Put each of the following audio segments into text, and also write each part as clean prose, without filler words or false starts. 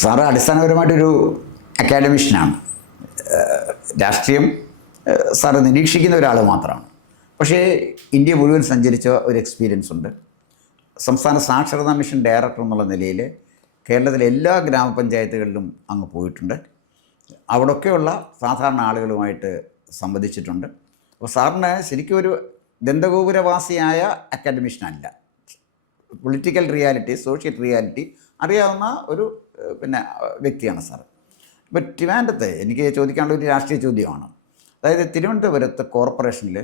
Sir അടിസ്ഥാനപരമായിട്ടൊരു അക്കാഡമിഷ്യനാണ്. രാഷ്ട്രീയം sir നിരീക്ഷിക്കുന്ന ഒരാൾ മാത്രമാണ്. പക്ഷേ ഇന്ത്യ മുഴുവൻ സഞ്ചരിച്ച ഒരു എക്സ്പീരിയൻസ് ഉണ്ട്. സംസ്ഥാന സാക്ഷരതാ മിഷൻ ഡയറക്ടർ എന്നുള്ള നിലയിൽ കേരളത്തിലെ എല്ലാ ഗ്രാമപഞ്ചായത്തുകളിലും അങ്ങ് പോയിട്ടുണ്ട്. അവിടെയൊക്കെയുള്ള സാധാരണ ആളുകളുമായിട്ട് സംവദിച്ചിട്ടുണ്ട്. അപ്പോൾ സാറിന് ശരിക്കും ഒരു ദന്തഗോപുരവാസിയായ അക്കാഡമിഷ്യനല്ല, പൊളിറ്റിക്കൽ റിയാലിറ്റി, സോഷ്യൽ റിയാലിറ്റി അറിയാവുന്ന ഒരു വ്യക്തിയാണ് സാർ. ഇപ്പോൾ ട്രിവാൻഡ്രത്ത് എനിക്ക് ചോദിക്കാനുള്ള ഒരു രാഷ്ട്രീയ ചോദ്യമാണ്. അതായത് തിരുവനന്തപുരത്ത് കോർപ്പറേഷനിൽ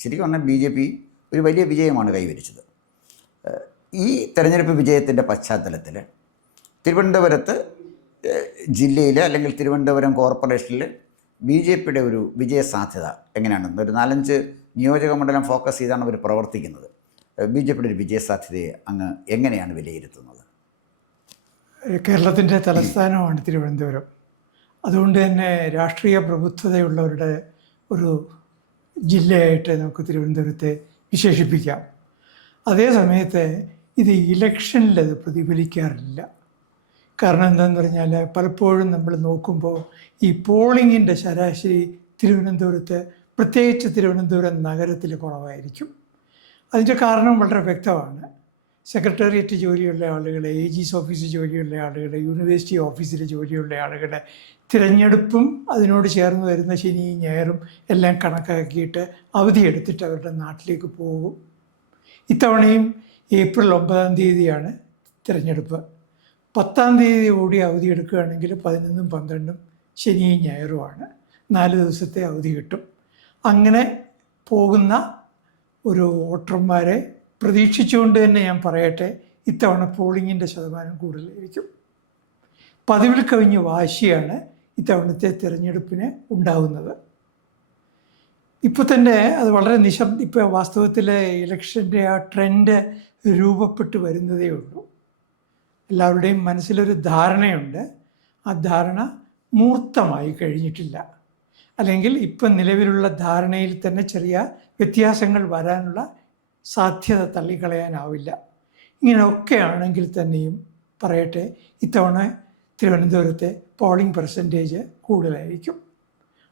ശരിക്കും പറഞ്ഞാൽ BJP ഒരു വലിയ വിജയമാണ് കൈവരിച്ചത്. ഈ തെരഞ്ഞെടുപ്പ് വിജയത്തിൻ്റെ പശ്ചാത്തലത്തിൽ തിരുവനന്തപുരത്ത് ജില്ലയിൽ അല്ലെങ്കിൽ തിരുവനന്തപുരം കോർപ്പറേഷനിൽ BJPയുടെ ഒരു വിജയ സാധ്യത എങ്ങനെയാണ്? ഒരു 4-5 നിയോജക മണ്ഡലം ഫോക്കസ് ചെയ്താണ് അവർ പ്രവർത്തിക്കുന്നത്. BJPയുടെ ഒരു വിജയ സാധ്യതയെ അങ്ങ് എങ്ങനെയാണ് വിലയിരുത്തുന്നത്? കേരളത്തിൻ്റെ തലസ്ഥാനമാണ് തിരുവനന്തപുരം. അതുകൊണ്ട് തന്നെ രാഷ്ട്രീയ പ്രബുദ്ധതയുള്ളവരുടെ ഒരു ജില്ലയായിട്ട് നമുക്ക് തിരുവനന്തപുരത്തെ വിശേഷിപ്പിക്കാം. അതേ സമയത്ത് ഇത് ഇലക്ഷനിൽ അത് പ്രതിഫലിക്കാറില്ല. കാരണം എന്താണെന്ന് പറഞ്ഞാൽ പലപ്പോഴും നമ്മൾ നോക്കുമ്പോൾ ഈ പോളിങ്ങിൻ്റെ ശരാശരി തിരുവനന്തപുരത്ത്, പ്രത്യേകിച്ച് തിരുവനന്തപുരം നഗരത്തിൽ കുറവായിരിക്കും. അതിൻ്റെ കാരണം വളരെ വ്യക്തമാണ്. സെക്രട്ടേറിയറ്റ് ജോലിയുള്ള ആളുകൾ, AG's ഓഫീസിൽ ജോലിയുള്ള ആളുകൾ, യൂണിവേഴ്സിറ്റി ഓഫീസിൽ ജോലിയുള്ള ആളുകളുടെ തിരഞ്ഞെടുപ്പും അതിനോട് ചേർന്ന് വരുന്ന ശനിയും ഞായറും എല്ലാം കണക്കാക്കിയിട്ട് അവധിയെടുത്തിട്ട് അവരുടെ നാട്ടിലേക്ക് പോകും. ഇത്തവണയും ഏപ്രിൽ 9-ാം തീയതിയാണ് തിരഞ്ഞെടുപ്പ്. 10-ാം തീയതി കൂടി അവധി എടുക്കുകയാണെങ്കിൽ 11-ഉം 12-ഉം ശനിയും ഞായറുമാണ്. 4 ദിവസത്തെ അവധി കിട്ടും. അങ്ങനെ പോകുന്ന ഒരു വോട്ടർമാരെ പ്രതീക്ഷിച്ചുകൊണ്ട് തന്നെ ഞാൻ പറയട്ടെ, ഇത്തവണ പോളിങ്ങിൻ്റെ ശതമാനം കൂടുതലായിരിക്കും. പതിവിൽ കവിഞ്ഞ വാശിയാണ് ഇത്തവണത്തെ തിരഞ്ഞെടുപ്പിന് ഉണ്ടാകുന്നത്. ഇപ്പോൾ തന്നെ അത് വളരെ ഇപ്പോൾ വാസ്തവത്തിൽ ഇലക്ഷൻ്റെ ആ ട്രെൻഡ് രൂപപ്പെട്ട് വരുന്നതേ ഉള്ളൂ. എല്ലാവരുടെയും മനസ്സിലൊരു ധാരണയുണ്ട്. ആ ധാരണ മൂർത്തമായി കഴിഞ്ഞിട്ടില്ല. അല്ലെങ്കിൽ ഇപ്പം നിലവിലുള്ള ധാരണയിൽ തന്നെ ചെറിയ വ്യത്യാസങ്ങൾ വരാനുള്ള സാധ്യത തള്ളിക്കളയാനാവില്ല. ഇങ്ങനെയൊക്കെ ആണെങ്കിൽ തന്നെയും പറയട്ടെ, ഇത്തവണ തിരുവനന്തപുരത്തെ പോളിംഗ് പെർസെൻറ്റേജ് കൂടുതലായിരിക്കും.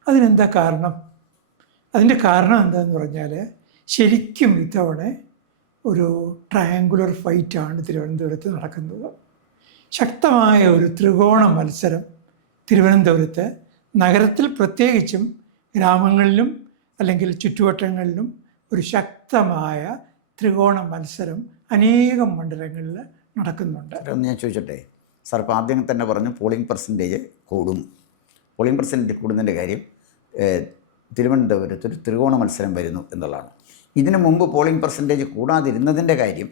അതിനെന്താ കാരണം? അതിൻ്റെ കാരണം എന്താണെന്ന് പറഞ്ഞാൽ ശരിക്കും ഇത്തവണ ഒരു ട്രയാങ്കുലർ ഫൈറ്റാണ് തിരുവനന്തപുരത്ത് നടക്കുന്നത്. ശക്തമായ ഒരു ത്രികോണ മത്സരം തിരുവനന്തപുരത്ത് നഗരത്തിൽ, പ്രത്യേകിച്ചും ഗ്രാമങ്ങളിലും അല്ലെങ്കിൽ ചുറ്റുവട്ടങ്ങളിലും ഒരു ശക്തമായ ത്രികോണ മത്സരം അനേകം മണ്ഡലങ്ങളിൽ നടക്കുന്നുണ്ട്. ഞാൻ ചോദിച്ചോട്ടെ സാർ, ഇപ്പോൾ ആദ്യം തന്നെ പറഞ്ഞു പോളിംഗ് പെർസെൻറ്റേജ് കൂടും. പോളിംഗ് പെർസെൻറ്റേജ് കൂടുന്നതിൻ്റെ കാര്യം തിരുവനന്തപുരത്ത് ഒരു ത്രികോണ മത്സരം വരുന്നു എന്നുള്ളതാണ്. ഇതിനു മുമ്പ് പോളിംഗ് പെർസെൻറ്റേജ് കൂടാതിരുന്നതിൻ്റെ കാര്യം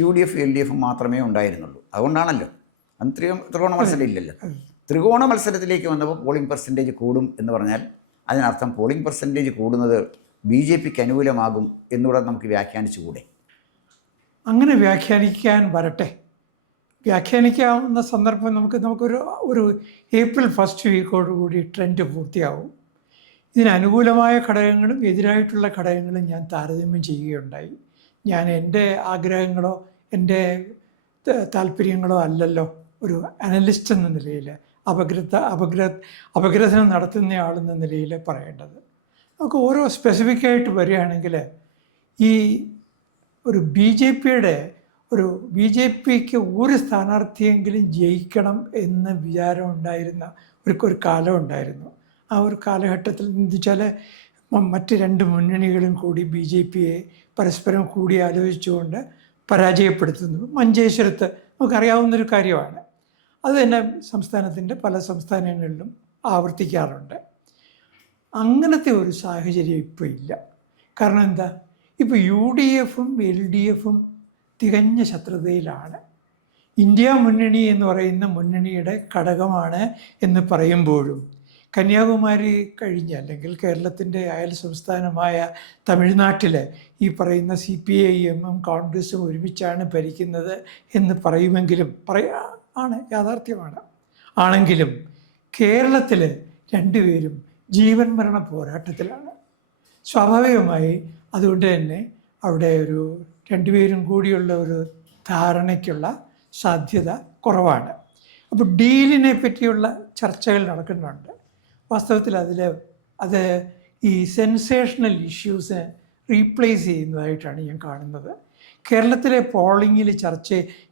UDF LDF മാത്രമേ ഉണ്ടായിരുന്നുള്ളൂ. അതുകൊണ്ടാണല്ലോ അന്ന് ത്രികോണ മത്സരം ഇല്ലല്ലോ. ത്രികോണ മത്സരത്തിലേക്ക് വന്നപ്പോൾ പോളിംഗ് പെർസെൻറ്റേജ് കൂടും എന്ന് പറഞ്ഞാൽ അതിനർത്ഥം പോളിംഗ് പെർസെൻറ്റേജ് കൂടുന്നത് BJPക്ക് അനുകൂലമാകും എന്നുകൂടെ നമുക്ക് വ്യാഖ്യാനിച്ചുകൂടെ? അങ്ങനെ വ്യാഖ്യാനിക്കാൻ വരട്ടെ. വ്യാഖ്യാനിക്കാവുന്ന സന്ദർഭം നമുക്കൊരു ഏപ്രിൽ 1st വീക്കോടുകൂടി ട്രെൻഡ് പൂർത്തിയാവും. ഇതിന് അനുകൂലമായ ഘടകങ്ങളും എതിരായിട്ടുള്ള ഘടകങ്ങളും ഞാൻ താരതമ്യം ചെയ്യുകയുണ്ടായി. ഞാൻ എൻ്റെ ആഗ്രഹങ്ങളോ എൻ്റെ താല്പര്യങ്ങളോ അല്ലല്ലോ ഒരു അനലിസ്റ്റ് എന്ന നിലയിൽ, അപഗ്രഥനം നടത്തുന്ന ആളെന്ന നിലയിൽ പറയേണ്ടത്. നമുക്ക് ഓരോ സ്പെസിഫിക്കായിട്ട് വരികയാണെങ്കിൽ ഈ ഒരു BJPക്ക് ഒരു സ്ഥാനാർത്ഥിയെങ്കിലും ജയിക്കണം എന്ന് വിചാരം ഉണ്ടായിരുന്ന ഒരു കാലം ഉണ്ടായിരുന്നു. ആ ഒരു കാലഘട്ടത്തിൽ എന്ന് വെച്ചാൽ മറ്റ് 2 മുന്നണികളും കൂടി BJPയെ പരസ്പരം കൂടി ആലോചിച്ചുകൊണ്ട് പരാജയപ്പെടുത്തുന്നു. മഞ്ചേശ്വരത്ത് നമുക്കറിയാവുന്നൊരു കാര്യമാണ്. അത് തന്നെ സംസ്ഥാനത്തിൻ്റെ പല സംസ്ഥാനങ്ങളിലും ആവർത്തിക്കാറുണ്ട്. അങ്ങനത്തെ ഒരു സാഹചര്യം ഇപ്പോൾ ഇല്ല. കാരണം എന്താ? ഇപ്പോൾ UDFും LDFും തികഞ്ഞ ശത്രുതയിലാണ്. ഇന്ത്യ മുന്നണി എന്ന് പറയുന്ന മുന്നണിയുടെ ഘടകമാണ് എന്ന് പറയുമ്പോഴും കന്യാകുമാരി കഴിഞ്ഞ്, അല്ലെങ്കിൽ കേരളത്തിൻ്റെ അയൽ സംസ്ഥാനമായ തമിഴ്നാട്ടിൽ ഈ പറയുന്ന CPIMും കോൺഗ്രസും ഒരുമിച്ചാണ് ഭരിക്കുന്നത് എന്ന് പറയുമെങ്കിലും യാഥാർത്ഥ്യമാണ്. ആണെങ്കിലും കേരളത്തിൽ രണ്ടുപേരും ജീവൻ മരണ പോരാട്ടത്തിലാണ്. സ്വാഭാവികമായി അതുകൊണ്ട് തന്നെ അവിടെ രണ്ടുപേരും കൂടിയുള്ള ഒരു ധാരണയ്ക്കുള്ള സാധ്യത കുറവാണ്. അപ്പോൾ ഡീലിനെ പറ്റിയുള്ള ചർച്ചകൾ നടക്കുന്നുണ്ട്. വാസ്തവത്തിൽ അത് ഈ സെൻസേഷണൽ ഇഷ്യൂസ് റീപ്ലേസ് ചെയ്യുന്നതായിട്ടാണ് ഞാൻ കാണുന്നത്. കേരളത്തിലെ പോളിങ്ങിൽ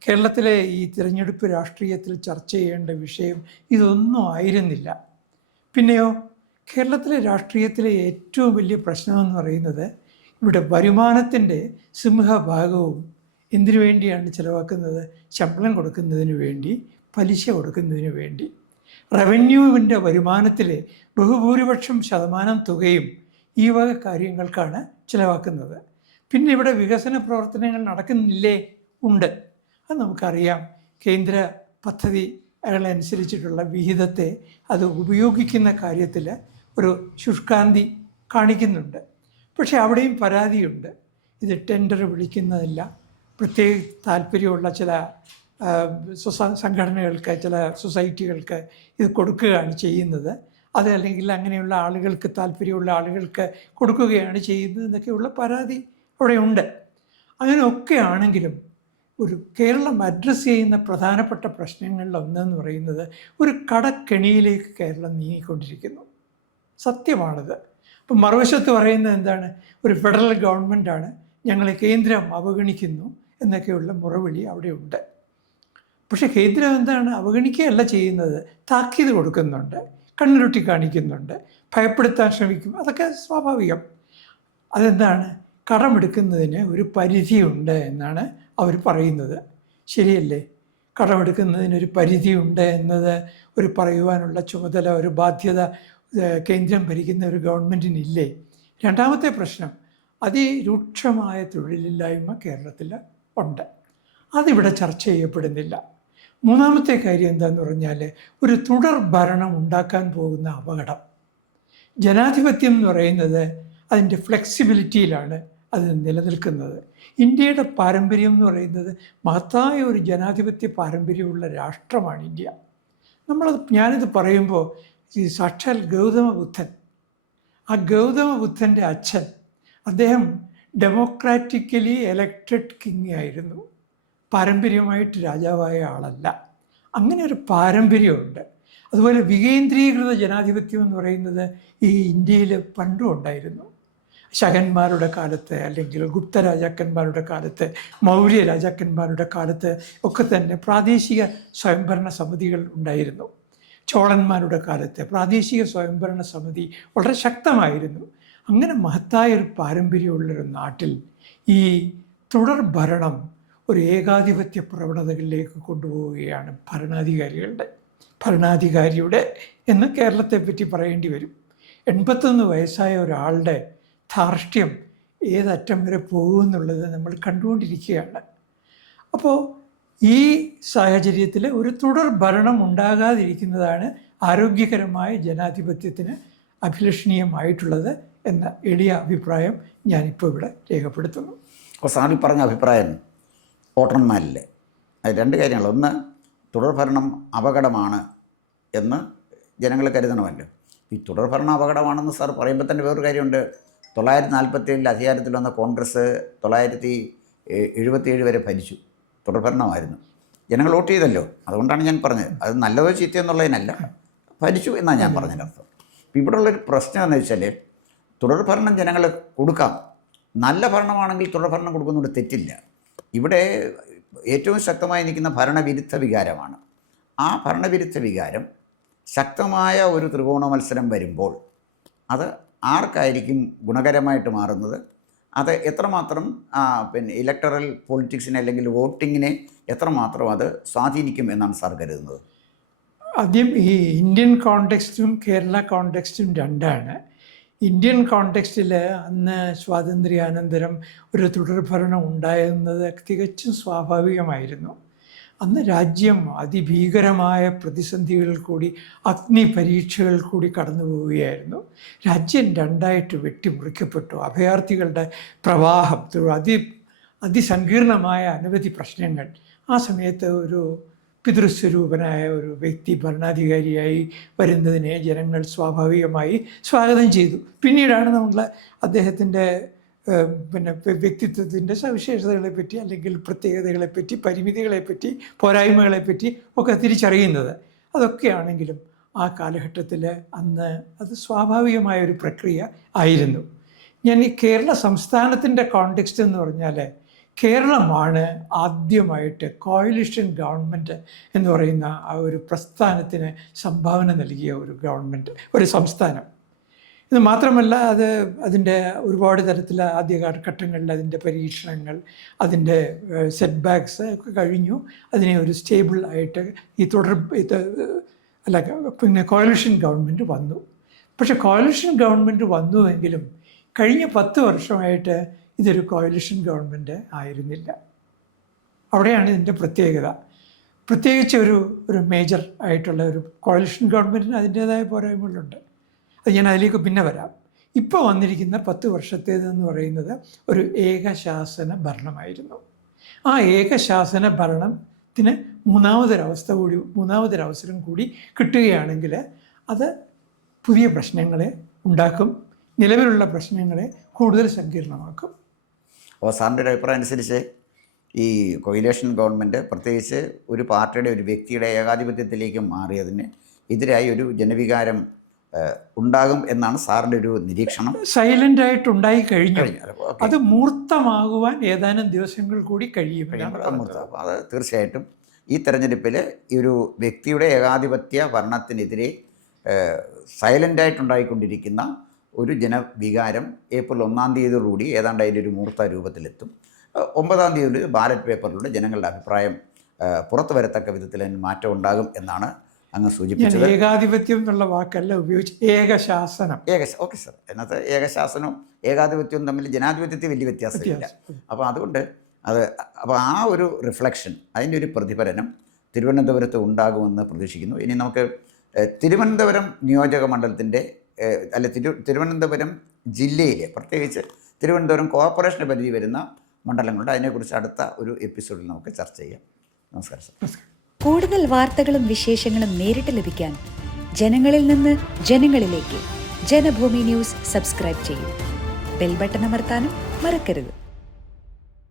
കേരളത്തിലെ ഈ തിരഞ്ഞെടുപ്പ് രാഷ്ട്രീയത്തിൽ ചർച്ച ചെയ്യേണ്ട വിഷയം ഇതൊന്നും ആയിരുന്നില്ല. പിന്നെയോ കേരളത്തിലെ രാഷ്ട്രീയത്തിലെ ഏറ്റവും വലിയ പ്രശ്നമെന്ന് പറയുന്നത് ഇവിടെ വരുമാനത്തിൻ്റെ സിംഹഭാഗവും എന്തിനു വേണ്ടിയാണ് ചിലവാക്കുന്നത്? ശമ്പളം കൊടുക്കുന്നതിന് വേണ്ടി, പലിശ കൊടുക്കുന്നതിന് വേണ്ടി. റവന്യൂവിൻ്റെ വരുമാനത്തിലെ ബഹുഭൂരിപക്ഷം ശതമാനം തുകയും ഈ വക കാര്യങ്ങൾക്കാണ് ചിലവാക്കുന്നത്. പിന്നെ ഇവിടെ വികസന പ്രവർത്തനങ്ങൾ നടക്കുന്നില്ലേ? ഉണ്ട്. അത് നമുക്കറിയാം. കേന്ദ്ര പദ്ധതികളനുസരിച്ചിട്ടുള്ള വിഹിതത്തെ അത് ഉപയോഗിക്കുന്ന കാര്യത്തിൽ ഒരു ശുഷ്കാന്തി കാണിക്കുന്നുണ്ട്. പക്ഷേ അവിടെയും പരാതിയുണ്ട്. ഇത് ടെൻഡർ വിളിക്കുന്നതല്ല, പ്രത്യേക താല്പര്യമുള്ള ചില സംഘടനകൾക്ക്, ചില സൊസൈറ്റികൾക്ക് ഇത് കൊടുക്കുകയാണ് ചെയ്യുന്നത്. അത് അല്ലെങ്കിൽ അങ്ങനെയുള്ള ആളുകൾക്ക്, താല്പര്യമുള്ള ആളുകൾക്ക് കൊടുക്കുകയാണ് ചെയ്യുന്നത് എന്നൊക്കെയുള്ള പരാതി അവിടെ ഉണ്ട്. അങ്ങനെയൊക്കെ ആണെങ്കിലും ഒരു കേരളം അഡ്രസ്സ് ചെയ്യുന്ന പ്രധാനപ്പെട്ട പ്രശ്നങ്ങളിൽ ഒന്നെന്ന് പറയുന്നത് ഒരു കടക്കെണിയിലേക്ക് കേരളം നീങ്ങിക്കൊണ്ടിരിക്കുന്നു. സത്യമാണിത്. അപ്പം മറുവശത്ത് പറയുന്നത് എന്താണ്? ഒരു ഫെഡറൽ ഗവൺമെൻറ്റാണ്, ഞങ്ങളെ കേന്ദ്രം അവഗണിക്കുന്നു എന്നൊക്കെയുള്ള മുറവിളി അവിടെ ഉണ്ട്. പക്ഷേ കേന്ദ്രം എന്താണ്? അവഗണിക്കുകയല്ല ചെയ്യുന്നത്, താക്കീത് കൊടുക്കുന്നുണ്ട്, കണ്ണുരുട്ടി കാണിക്കുന്നുണ്ട്, ഭയപ്പെടുത്താൻ ശ്രമിക്കും. അതൊക്കെ സ്വാഭാവികം. അതെന്താണ്? കടമെടുക്കുന്നതിന് ഒരു പരിധിയുണ്ട് എന്നാണ് അവർ പറയുന്നത്. ശരിയല്ലേ? കടമെടുക്കുന്നതിനൊരു പരിധിയുണ്ട് എന്നത് ഒരു പറയുവാനുള്ള ചുമതല, ഒരു ബാധ്യത കേന്ദ്രം ഭരിക്കുന്ന ഒരു ഗവൺമെൻറ്റിനില്ലേ? രണ്ടാമത്തെ പ്രശ്നം, അതിരൂക്ഷമായ തൊഴിലില്ലായ്മ കേരളത്തിൽ ഉണ്ട്. അതിവിടെ ചർച്ച ചെയ്യപ്പെടുന്നില്ല. മൂന്നാമത്തെ കാര്യം എന്താണെന്ന് പറഞ്ഞാൽ ഒരു തുടർ ഭരണം ഉണ്ടാക്കാൻ പോകുന്ന അപകടം. ജനാധിപത്യം എന്ന് പറയുന്നത് അതിൻ്റെ ഫ്ലെക്സിബിലിറ്റിയിലാണ് അത് നിലനിൽക്കുന്നത്. ഇന്ത്യയുടെ പാരമ്പര്യം എന്ന് പറയുന്നത് മഹത്തായ ഒരു ജനാധിപത്യ പാരമ്പര്യമുള്ള രാഷ്ട്രമാണ് ഇന്ത്യ. ഞാനിത് പറയുമ്പോൾ ഈ സാക്ഷാൽ ഗൗതമ ബുദ്ധൻ, ആ ഗൗതമ ബുദ്ധൻ്റെ അച്ഛൻ, അദ്ദേഹം ഡെമോക്രാറ്റിക്കലി എലക്റ്റഡ് കിങ് ആയിരുന്നു, പാരമ്പര്യമായിട്ട് രാജാവായ ആളല്ല. അങ്ങനെ ഒരു പാരമ്പര്യമുണ്ട്. അതുപോലെ വികേന്ദ്രീകൃത ജനാധിപത്യം എന്ന് പറയുന്നത് ഈ ഇന്ത്യയിൽ പണ്ടും ഉണ്ടായിരുന്നു. ശകന്മാരുടെ കാലത്ത്, അല്ലെങ്കിൽ ഗുപ്ത രാജാക്കന്മാരുടെ കാലത്ത്, മൗര്യ രാജാക്കന്മാരുടെ കാലത്ത് ഒക്കെ തന്നെ പ്രാദേശിക സ്വയംഭരണ സമിതികൾ ഉണ്ടായിരുന്നു. ചോളന്മാരുടെ കാലത്ത് പ്രാദേശിക സ്വയംഭരണ സമിതി വളരെ ശക്തമായിരുന്നു. അങ്ങനെ മഹത്തായൊരു പാരമ്പര്യമുള്ളൊരു നാട്ടിൽ ഈ തുടർ ഭരണം ഒരു ഏകാധിപത്യ പ്രവണതകളിലേക്ക് കൊണ്ടുപോവുകയാണ് ഭരണാധികാരിയുടെ എന്ന് കേരളത്തെ പറ്റി പറയേണ്ടി വരും. 81 വയസ്സായ ഒരാളുടെ ധാർഷ്ട്യം ഏതറ്റം വരെ പോകുമെന്നുള്ളത് നമ്മൾ കണ്ടുകൊണ്ടിരിക്കുകയാണ്. അപ്പോൾ ഈ സാഹചര്യത്തിൽ ഒരു തുടർ ഭരണം ഉണ്ടാകാതിരിക്കുന്നതാണ് ആരോഗ്യകരമായ ജനാധിപത്യത്തിന് അഭിലഷണീയമായിട്ടുള്ളത് എന്ന എളിയ അഭിപ്രായം ഞാനിപ്പോൾ ഇവിടെ രേഖപ്പെടുത്തുന്നു. അപ്പോൾ സാറിൽ പറഞ്ഞ അഭിപ്രായം വോട്ടർമാരിലെ അത് രണ്ട് കാര്യങ്ങൾ. ഒന്ന്, തുടർഭരണം അപകടമാണ് എന്ന് ജനങ്ങൾ കരുതണമല്ലോ. ഈ തുടർഭരണം അപകടമാണെന്ന് സാർ പറയുമ്പോൾ തന്നെ വേറൊരു കാര്യമുണ്ട്. 947 അധികാരത്തിൽ വന്ന കോൺഗ്രസ് 977 വരെ ഭരിച്ചു. തുടർഭരണമായിരുന്നു. ജനങ്ങൾ വോട്ട് ചെയ്തല്ലോ. അതുകൊണ്ടാണ് ഞാൻ പറഞ്ഞത്. അത് നല്ലതോ ചീത്തയോ എന്നുള്ളതിനല്ല, ഭരിച്ചു എന്നാണ് ഞാൻ പറഞ്ഞതിനർത്ഥം. ഇവിടെ ഉള്ളൊരു പ്രശ്നം എന്ന് വെച്ചാൽ തുടർഭരണം ജനങ്ങൾ കൊടുക്കാം. നല്ല ഭരണമാണെങ്കിൽ തുടർഭരണം കൊടുക്കുന്നതുകൊണ്ട് തെറ്റില്ല. ഇവിടെ ഏറ്റവും ശക്തമായി നിൽക്കുന്ന ഭരണവിരുദ്ധ വികാരമാണ്. ആ ഭരണവിരുദ്ധ വികാരം ശക്തമായ ഒരു ത്രികോണ മത്സരം വരുമ്പോൾ അത് ആർക്കായിരിക്കും ഗുണകരമായിട്ട് മാറുന്നത്? അത് എത്രമാത്രം ഇലക്ടറൽ പൊളിറ്റിക്സിനെ അല്ലെങ്കിൽ വോട്ടിങ്ങിനെ എത്രമാത്രം അത് സ്വാധീനിക്കും എന്നാണ് സാർ കരുതുന്നത്? ആദ്യം ഈ ഇന്ത്യൻ കോണ്ടെക്സ്റ്റും കേരള കോണ്ടെക്സ്റ്റും രണ്ടാണ്. ഇന്ത്യൻ കോണ്ടെക്സ്റ്റിൽ അന്ന് സ്വാതന്ത്ര്യാനന്തരം ഒരു തുടർഭരണം ഉണ്ടായിരുന്നത് തികച്ചും സ്വാഭാവികമായിരുന്നു. അന്ന് രാജ്യം അതിഭീകരമായ പ്രതിസന്ധികളിൽ കൂടി, അഗ്നി പരീക്ഷകൾ കൂടി കടന്നു പോവുകയായിരുന്നു. രാജ്യം രണ്ടായിട്ട് വെട്ടിമുറിക്കപ്പെട്ടു. അഭയാർത്ഥികളുടെ പ്രവാഹം, അതിസങ്കീർണമായ അനവധി പ്രശ്നങ്ങൾ. ആ സമയത്ത് ഒരു പിതൃസ്വരൂപനായ ഒരു വ്യക്തി ഭരണാധികാരിയായി വരുന്നതിനെ ജനങ്ങൾ സ്വാഭാവികമായി സ്വാഗതം ചെയ്തു. പിന്നീടാണ് നമ്മൾ അദ്ദേഹത്തിൻ്റെ പിന്നെ വ്യക്തിത്വത്തിൻ്റെ സവിശേഷതകളെപ്പറ്റി അല്ലെങ്കിൽ പ്രത്യേകതകളെപ്പറ്റി പരിമിതികളെപ്പറ്റി പോരായ്മകളെപ്പറ്റി ഒക്കെ തിരിച്ചറിയുന്നത്. അതൊക്കെയാണെങ്കിലും ആ കാലഘട്ടത്തിൽ അന്ന് അത് സ്വാഭാവികമായൊരു പ്രക്രിയ ആയിരുന്നു. ഞാൻ ഈ കേരള സംസ്ഥാനത്തിൻ്റെ കോണ്ടെക്സ്റ്റ് എന്ന് പറഞ്ഞാൽ കേരളമാണ് ആദ്യമായിട്ട് കോalition ഗവൺമെൻറ് എന്ന് പറയുന്ന ആ ഒരു പ്രസ്ഥാനത്തിന് സംഭാവന നൽകിയ ഒരു ഗവൺമെൻറ്, ഒരു സംസ്ഥാനം. ഇത് മാത്രമല്ല, അതിൻ്റെ ഒരുപാട് തരത്തിൽ ആദ്യഘട്ടങ്ങളിൽ അതിൻ്റെ പരീക്ഷണങ്ങൾ, അതിൻ്റെ സെറ്റ് ബാക്സ് ഒക്കെ കഴിഞ്ഞു. അതിനെ ഒരു സ്റ്റേബിൾ ആയിട്ട് പിന്നെ കോalition ഗവൺമെൻറ് വന്നു. പക്ഷേ കോalition ഗവൺമെൻറ് വന്നുവെങ്കിലും കഴിഞ്ഞ 10 വർഷമായിട്ട് ഇതൊരു കോalition ഗവൺമെൻറ് ആയിരുന്നില്ല. അവിടെയാണ് ഇതിൻ്റെ പ്രത്യേകത. പ്രത്യേകിച്ച് ഒരു മേജർ ആയിട്ടുള്ള ഒരു കോalition ഗവൺമെൻറ്റിന് അതിൻ്റേതായ പോരായ്മകളുണ്ട്. അത് ഞാൻ അതിലേക്ക് പിന്നെ വരാം. ഇപ്പോൾ വന്നിരിക്കുന്ന 10 വർഷത്തേതെന്ന് പറയുന്നത് ഒരു ഏകശാസന ഭരണമായിരുന്നു. ആ ഏകശാസന ഭരണത്തിന് മൂന്നാമതൊരവസരം കൂടി കിട്ടുകയാണെങ്കിൽ അത് പുതിയ പ്രശ്നങ്ങളെ ഉണ്ടാക്കും, നിലവിലുള്ള പ്രശ്നങ്ങളെ കൂടുതൽ സങ്കീർണമാക്കും. അപ്പോൾ സാറിൻ്റെ ഒരു അഭിപ്രായം അനുസരിച്ച് ഈ കോalition ഗവൺമെൻറ് പ്രത്യേകിച്ച് ഒരു പാർട്ടിയുടെ ഒരു വ്യക്തിയുടെ ഏകാധിപത്യത്തിലേക്ക് മാറിയതിന് എതിരായി ഒരു ജനവികാരം ഉണ്ടാകും എന്നാണ് സാറിൻ്റെ ഒരു നിരീക്ഷണം. സൈലൻ്റായിട്ട് ഉണ്ടായി കഴിഞ്ഞു. അത് മൂർത്തമാകുവാൻ ഏതാനും ദിവസങ്ങൾ കൂടി കഴിയും. അത് തീർച്ചയായിട്ടും ഈ തെരഞ്ഞെടുപ്പിൽ ഈ ഒരു വ്യക്തിയുടെ ഏകാധിപത്യ ഭരണത്തിനെതിരെ സൈലൻ്റായിട്ടുണ്ടായിക്കൊണ്ടിരിക്കുന്ന ഒരു ജനവികാരം ഏപ്രിൽ 1-ാം തീയതിയോടുകൂടി ഏതാണ്ട് അതിൻ്റെ ഒരു മൂർത്ത രൂപത്തിലെത്തും. 9-ാം തീയതി ബാലറ്റ് പേപ്പറിലൂടെ ജനങ്ങളുടെ അഭിപ്രായം പുറത്തു വരത്തക്ക വിധത്തിൽ അതിന് മാറ്റം ഉണ്ടാകും എന്നാണ് അങ്ങ് സൂചിപ്പിച്ചത്. ഏകാധിപത്യം എന്നുള്ള വാക്കല്ല ഉപയോഗിച്ച് ഏകശാസനം. ഓക്കെ സാർ, അതിനകത്ത് ഏകശാസനവും ഏകാധിപത്യവും തമ്മിൽ ജനാധിപത്യത്തിൽ വലിയ വ്യത്യാസമില്ല. അപ്പോൾ അതുകൊണ്ട് അപ്പോൾ ആ ഒരു റിഫ്ലക്ഷൻ, അതിൻ്റെ ഒരു പ്രതിഫലനം തിരുവനന്തപുരത്ത് ഉണ്ടാകുമെന്ന് പ്രതീക്ഷിക്കുന്നു. ഇനി നമുക്ക് തിരുവനന്തപുരം നിയോജക മണ്ഡലത്തിൻ്റെ തിരുവനന്തപുരം ജില്ലയിലെ പ്രത്യേകിച്ച് തിരുവനന്തപുരം കോർപ്പറേഷൻ്റെ പരിധി വരുന്ന മണ്ഡലങ്ങളുണ്ട്. അതിനെക്കുറിച്ച് അടുത്ത ഒരു എപ്പിസോഡിൽ നമുക്ക് ചർച്ച ചെയ്യാം. നമസ്കാരം സാർ. കൂടുതൽ വാർത്തകളും വിശേഷങ്ങളും നേരിട്ട് ലഭിക്കാൻ ജനങ്ങളിൽ നിന്ന് ജനങ്ങളിലേക്ക് ജനഭൂമി ന്യൂസ് സബ്സ്ക്രൈബ് ചെയ്യൂ. ബെൽ ബട്ടൺ അമർത്താനും മറക്കരുത്.